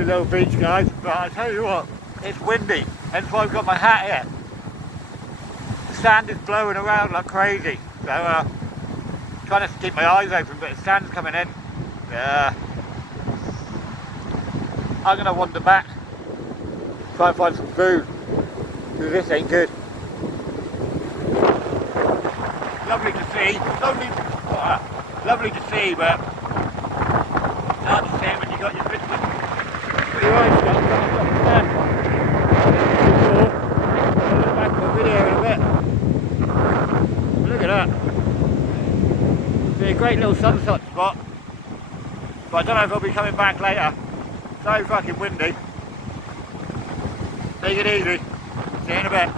lovely little beach, guys, but I tell you what, it's windy, hence why I've got my hat here. The sand is blowing around like crazy, so trying to keep my eyes open, but the sand's coming in. Yeah. I'm gonna wander back, try and find some food, because this ain't good. Lovely to see, lovely to see, but hard to see it when you got your bits with your eyes shut. I'll look back at the video in a bit. Look at that. It's a great little sunset spot, but I don't know if I'll be coming back later. So fucking windy. Take it easy. See you in a bit.